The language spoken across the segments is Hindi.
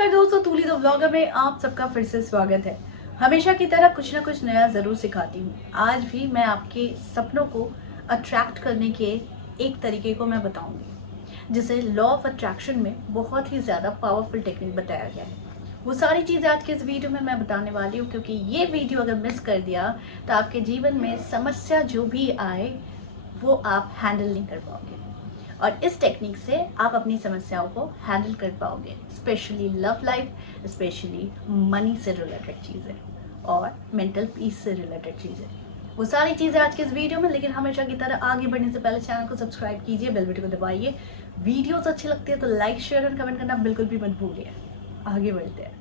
नमस्कार दोस्तों, तूली द व्लॉगर में आप सबका फिर से स्वागत है। हमेशा की तरह कुछ ना कुछ नया ज़रूर सिखाती हूँ। आज भी मैं आपके सपनों को अट्रैक्ट करने के एक तरीके को मैं बताऊंगी, जिसे लॉ ऑफ अट्रैक्शन में बहुत ही ज़्यादा पावरफुल टेक्निक बताया गया है। वो सारी चीज़ें आज के इस वीडियो में मैं बताने वाली हूँ, क्योंकि ये वीडियो अगर मिस कर दिया तो आपके जीवन में समस्या जो भी आए वो आप हैंडल नहीं कर पाओगे। और इस टेक्निक से आप अपनी समस्याओं को हैंडल कर पाओगे, specially love life, specially money से रिलेटेड चीज़ें और मेंटल पीस से रिलेटेड चीज़ें। वो सारी चीज़ें आज के इस वीडियो में। लेकिन हमेशा की तरह आगे बढ़ने से पहले चैनल को सब्सक्राइब कीजिए, बेल बटन को दबाइए। वीडियोस अच्छी लगती है तो लाइक, शेयर और कमेंट करना बिल्कुल भी मत भूलिए। आगे बढ़ते हैं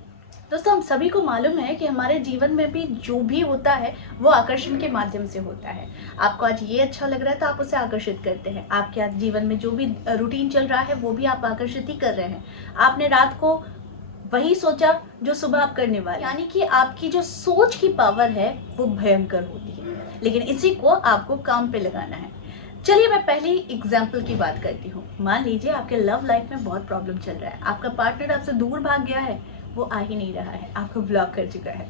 दोस्तों। हम सभी को मालूम है कि हमारे जीवन में भी जो भी होता है वो आकर्षण के माध्यम से होता है। आपको आज ये अच्छा लग रहा है तो आप उसे आकर्षित करते हैं। आपके आज जीवन में जो भी रूटीन चल रहा है वो भी आप आकर्षित ही कर रहे हैं। आपने रात को वही सोचा जो सुबह आप करने वाले, यानी कि आपकी जो सोच की पावर है वो भयंकर होती है। लेकिन इसी को आपको काम पे लगाना है। चलिए मैं पहली एग्जाम्पल की बात करती हूँ। मान लीजिए आपके लव लाइफ में बहुत प्रॉब्लम चल रहा है, आपका पार्टनर आपसे दूर भाग गया है, वो आ ही नहीं रहा है, आपको ब्लॉक कर चुका है।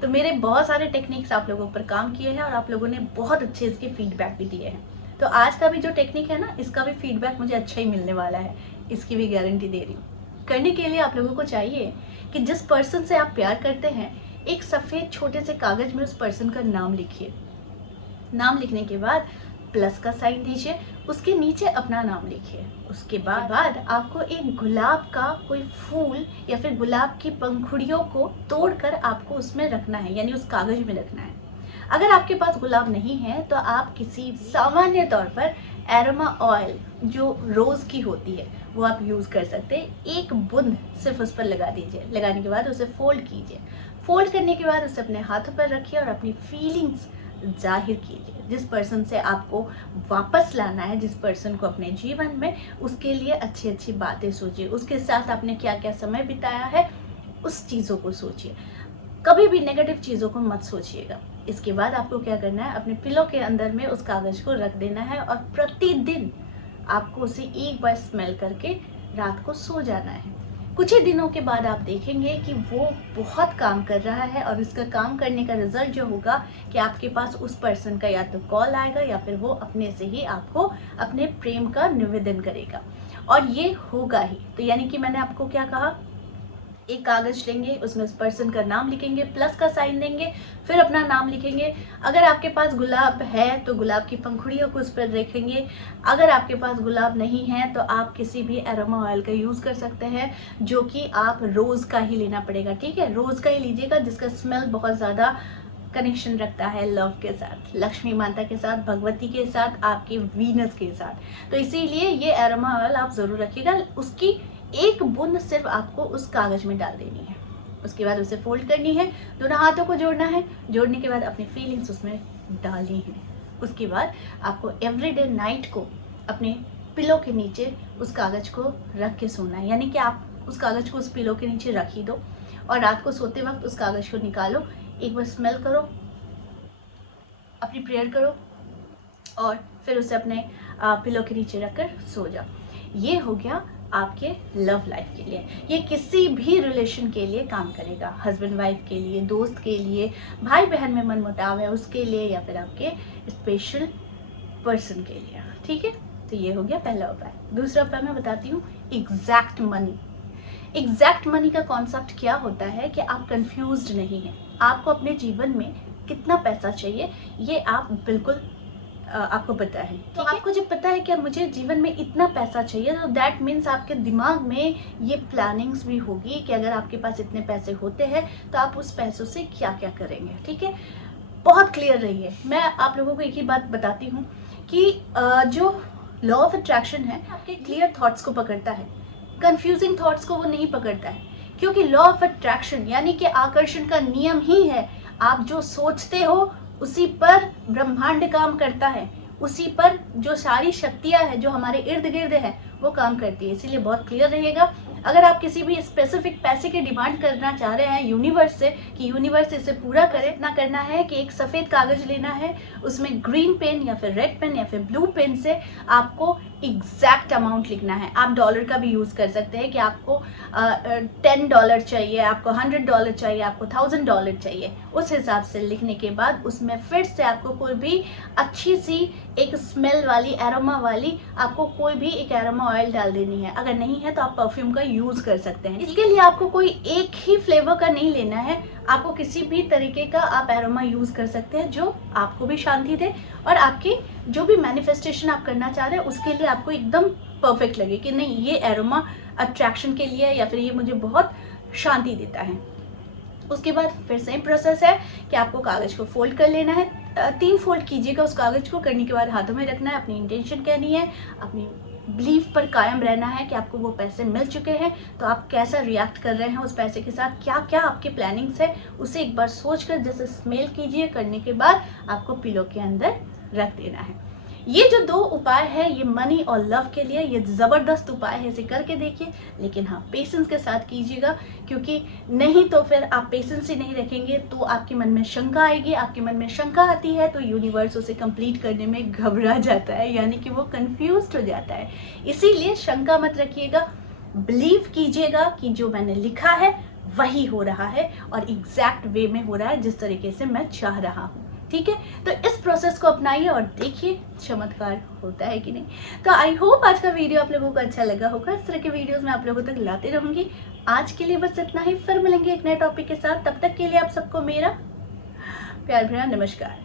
तो मेरे बहुत सारे टेक्निक्स आप लोगों पर काम किए हैं और आप लोगों ने बहुत अच्छे इसके फीडबैक भी दिए हैं। तो आज का भी जो टेक्निक है ना, इसका भी फीडबैक मुझे अच्छा ही मिलने वाला है, इसकी भी गारंटी दे रही हूँ। करने के लिए आप लोगों को चाहिए कि जिस पर्सन से आप प्यार करते हैं, एक सफ़ेद छोटे से कागज में उस पर्सन का नाम लिखिए। नाम लिखने के बाद प्लस का साइन दीजिए, उसके नीचे अपना नाम लिखिए। उसके बाद आपको एक गुलाब का कोई फूल या फिर गुलाब की पंखुड़ियों को तोड़कर आपको उसमें रखना है, यानी उस कागज में रखना है। अगर आपके पास गुलाब नहीं है तो आप किसी सामान्य तौर पर एरोमा ऑयल जो रोज़ की होती है वो आप यूज़ कर सकते हैं। एक बूंद सिर्फ उस पर लगा दीजिए। लगाने के बाद उसे फोल्ड कीजिए। फोल्ड करने के बाद उसे अपने हाथों पर रखिए और अपनी फीलिंग्स जाहिर कीजिए। जिस पर्सन से आपको वापस लाना है, जिस पर्सन को अपने जीवन में, उसके लिए अच्छी अच्छी बातें सोचिए। उसके साथ आपने क्या क्या समय बिताया है उस चीज़ों को सोचिए। कभी भी नेगेटिव चीज़ों को मत सोचिएगा। इसके बाद आपको क्या करना है, अपने पिलो के अंदर में उस कागज़ को रख देना है और प्रतिदिन आपको उसे एक बार स्मेल करके रात को सो जाना है। कुछ ही दिनों के बाद आप देखेंगे कि वो बहुत काम कर रहा है और इसका काम करने का रिजल्ट जो होगा कि आपके पास उस पर्सन का या तो कॉल आएगा या फिर वो अपने से ही आपको अपने प्रेम का निवेदन करेगा। और ये होगा ही। तो यानी कि मैंने आपको क्या कहा, एक कागज लेंगे, उसमें उस पर्सन का नाम लिखेंगे, प्लस का साइन देंगे, फिर अपना नाम लिखेंगे। अगर आपके पास गुलाब है तो गुलाब की पंखुड़ियों को उस पर रखेंगे। अगर आपके पास गुलाब नहीं है तो आप किसी भी एरोमा ऑयल का यूज़ कर सकते हैं, जो कि आप रोज़ का ही लेना पड़ेगा। ठीक है, रोज़ का ही लीजिएगा, जिसका स्मेल बहुत ज़्यादा कनेक्शन रखता है लव के साथ, लक्ष्मी माता के साथ, भगवती के साथ, आपके वीनस के साथ। तो इसीलिए ये एरोमा ऑयल आप ज़रूर रखिएगा। उसकी एक बूंद सिर्फ आपको उस कागज में डाल देनी है। उसके बाद उसे फोल्ड करनी है, दोनों हाथों को जोड़ना है। जोड़ने के बाद अपनी फीलिंग्स उसमें डालनी है। उसके बाद आपको एवरीडे नाइट को अपने पिलो के नीचे उस कागज को रख के सोना है। यानी कि आप उस कागज को उस पिलो के नीचे रख ही दो और रात को सोते वक्त उस कागज को निकालो, एक बार स्मेल करो, अपनी प्रेयर करो और फिर उसे अपने पिलो के नीचे रखकर सो जाओ। ये हो गया आपके लव लाइफ के लिए। ये किसी भी रिलेशन के लिए काम करेगा, हस्बैंड वाइफ के लिए, दोस्त के लिए, भाई बहन में मनमुटाव है उसके लिए, या फिर आपके स्पेशल पर्सन के लिए। ठीक है, तो ये हो गया पहला उपाय। दूसरा उपाय मैं बताती हूँ, एग्जैक्ट मनी। एग्जैक्ट मनी का कॉन्सेप्ट क्या होता है कि आप कंफ्यूज्ड नहीं हैं। आपको अपने जीवन में कितना पैसा चाहिए ये आप बिल्कुल आपको पता है। तो आपको जब पता है कि मुझे जीवन में इतना पैसा चाहिए, तो दैट मीन्स आपके दिमाग में ये प्लानिंग्स भी होगी कि अगर आपके पास इतने पैसे होते हैं तो आप उस पैसों से क्या क्या करेंगे। ठीक है, बहुत क्लियर रहिए। मैं आप लोगों को एक ही बात बताती हूँ कि जो लॉ ऑफ अट्रैक्शन है आपके क्लियर थॉट्स को पकड़ता है, कंफ्यूजिंग थॉट्स को वो नहीं पकड़ता है। क्योंकि लॉ ऑफ अट्रैक्शन यानी कि आकर्षण का नियम ही है, आप जो सोचते हो उसी पर ब्रह्मांड काम करता है, उसी पर जो सारी शक्तियां हैं जो हमारे इर्द गिर्द है वो काम करती है। इसीलिए बहुत क्लियर रहिएगा। अगर आप किसी भी स्पेसिफिक पैसे की डिमांड करना चाह रहे हैं यूनिवर्स से कि यूनिवर्स इसे पूरा करे, इतना करना है कि एक सफ़ेद कागज लेना है, उसमें ग्रीन पेन या फिर रेड पेन या फिर ब्लू पेन से आपको एग्जैक्ट अमाउंट लिखना है। आप डॉलर का भी यूज़ कर सकते हैं कि आपको $10 चाहिए, आपको $100 चाहिए, आपको $1000 चाहिए। उस हिसाब से लिखने के बाद उसमें फिर से आपको कोई भी अच्छी सी एक स्मेल वाली, एरोमा वाली, आपको कोई भी एक एरोमा ऑयल डाल देनी है। अगर नहीं है तो आप परफ्यूम का यूज़ कर सकते हैं। इसके लिए आपको कोई एक ही फ्लेवर का नहीं लेना है, आपको किसी भी तरीके का आप एरोमा यूज़ कर सकते हैं जो आपको भी शांति दे और आपकी जो भी मैनिफेस्टेशन आप करना चाह रहे हैं उसके लिए आपको एकदम परफेक्ट लगे कि नहीं, ये एरोमा अट्रैक्शन के लिए है या फिर ये मुझे बहुत शांति देता है। उसके बाद फिर सेम प्रोसेस है कि आपको कागज़ को फोल्ड कर लेना है। 3 फोल्ड कीजिएगा उस कागज़ को। करने के बाद हाथों में रखना है, अपनी इंटेंशन कहनी है, अपनी बिलीफ पर कायम रहना है कि आपको वो पैसे मिल चुके हैं तो आप कैसा रिएक्ट कर रहे हैं उस पैसे के साथ, क्या क्या आपके प्लानिंग्स है उसे एक बार सोच कर जैसे स्मेल कीजिए। करने के बाद आपको पिलो के अंदर रख देना है। ये जो 2 उपाय है ये मनी और लव के लिए, ये ज़बरदस्त उपाय है, इसे करके देखिए। लेकिन हाँ, पेशेंस के साथ कीजिएगा, क्योंकि नहीं तो फिर आप पेशेंस ही नहीं रखेंगे तो आपके मन में शंका आएगी। आपके मन में शंका आती है तो यूनिवर्स उसे कंप्लीट करने में घबरा जाता है, यानी कि वो कंफ्यूज्ड हो जाता है। इसीलिए शंका मत रखिएगा, बिलीव कीजिएगा कि जो मैंने लिखा है वही हो रहा है और एग्जैक्ट वे में हो रहा है जिस तरीके से मैं चाह रहा हूँ। ठीक है, तो इस प्रोसेस को अपनाइए और देखिए चमत्कार होता है कि नहीं। तो आई होप आज का वीडियो आप लोगों को अच्छा लगा होगा। इस तरह के वीडियोस मैं आप लोगों तक लाते रहूंगी। आज के लिए बस इतना ही, फिर मिलेंगे एक नए टॉपिक के साथ। तब तक के लिए आप सबको मेरा प्यार भरा नमस्कार।